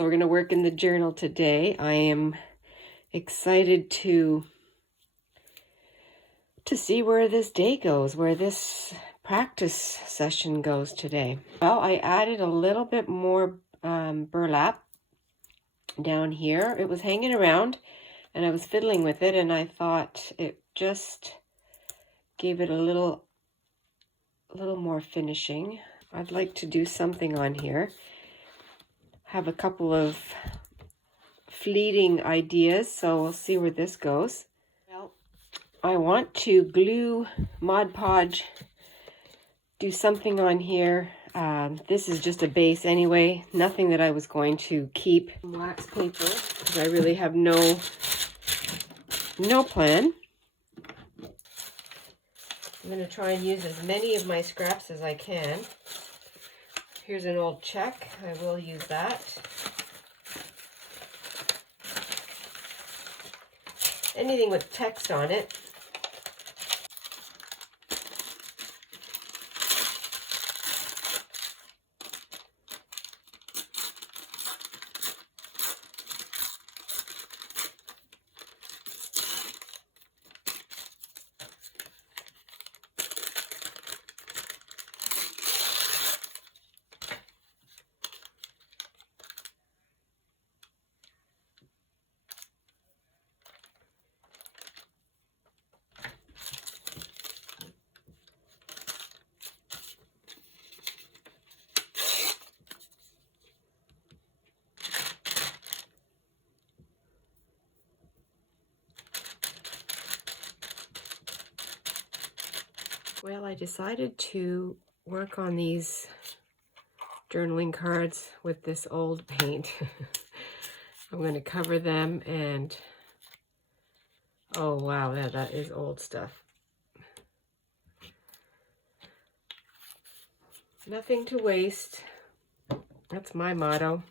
So we're going to work in the journal today. I am excited to see where this day goes, where this practice session goes today. Well, I added a little bit more burlap down here. It was hanging around and I was fiddling with it, and I thought it just gave it a little more finishing. I'd like to do something on here. Have a couple of fleeting ideas, so we'll see where this goes. Well, I want to glue Mod Podge, do something on here. This is just a base anyway, nothing that I was going to keep. Wax paper, because I really have no plan. I'm going to try and use as many of my scraps as I can. Here's an old check. I will use that. Anything with text on it. Well, I decided to work on these journaling cards with this old paint. I'm going to cover them, and oh wow, yeah, that is old stuff. Nothing to waste. That's my motto.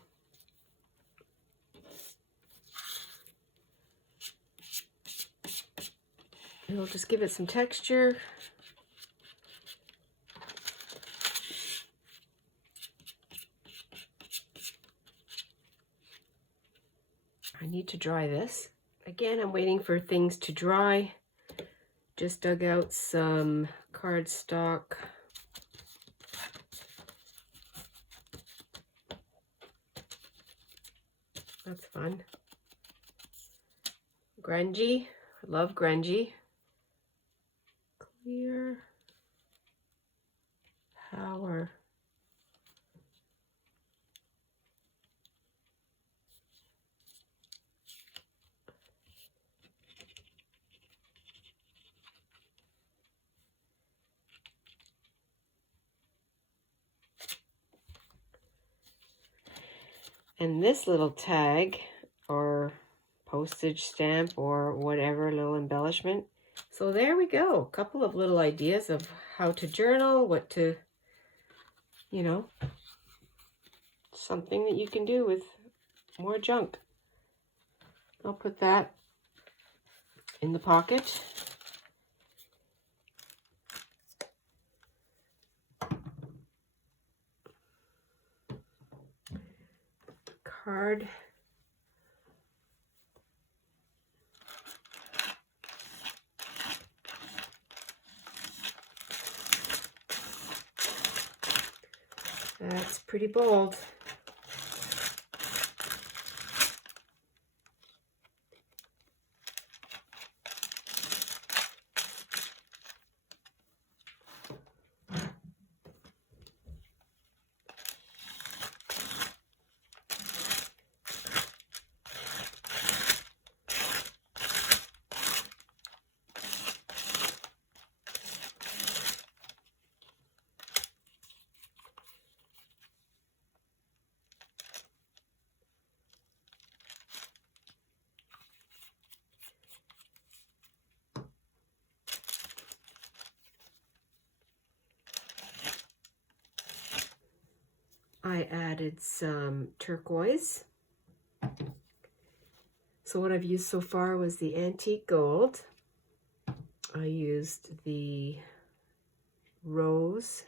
It'll just give it some texture. I need to dry this. Again, I'm waiting for things to dry. Just dug out some cardstock. That's fun. Grungy. I love grungy. Clear power. And this little tag or postage stamp or whatever, little embellishment. So there we go. A couple of little ideas of how to journal, what to, you know, something that you can do with more junk. I'll put that in the pocket. Card. That's pretty bold. I added some turquoise. So what I've used so far was the antique gold. I used the rose,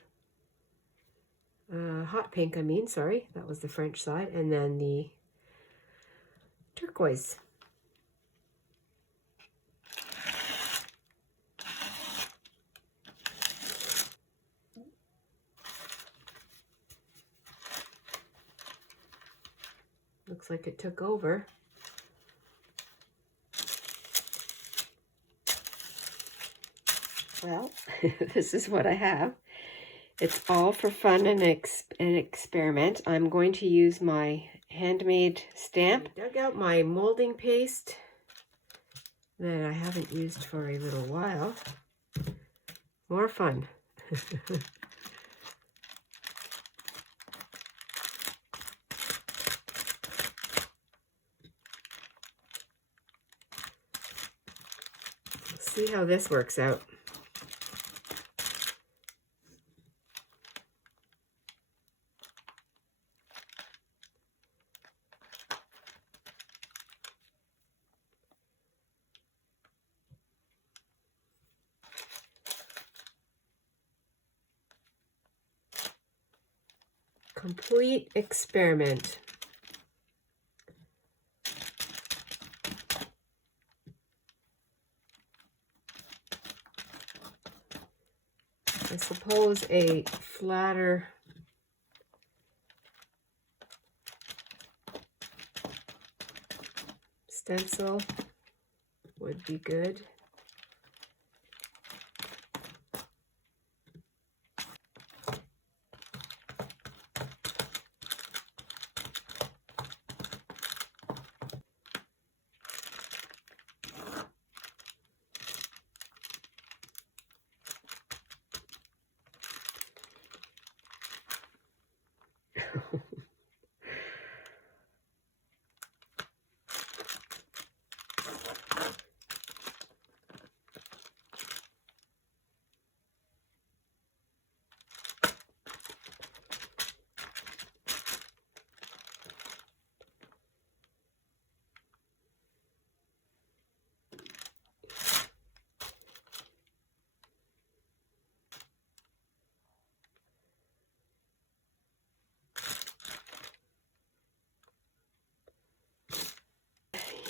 hot pink, sorry, that was the French side, and then the turquoise. Looks like it took over. Well, this is what I have. It's all for fun and an experiment. I'm going to use my handmade stamp. I dug out my molding paste that I haven't used for a little while. More fun. Let's see how this works out. Complete experiment. I suppose a flatter stencil would be good.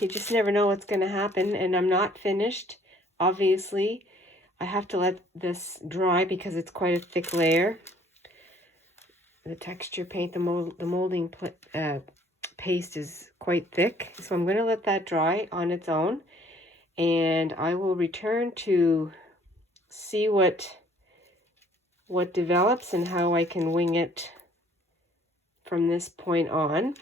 You just never know what's going to happen, and I'm not finished. Obviously, I have to let this dry because it's quite a thick layer. The texture paint, the molding paste is quite thick, so I'm going to let that dry on its own, and I will return to see what develops and how I can wing it from this point on.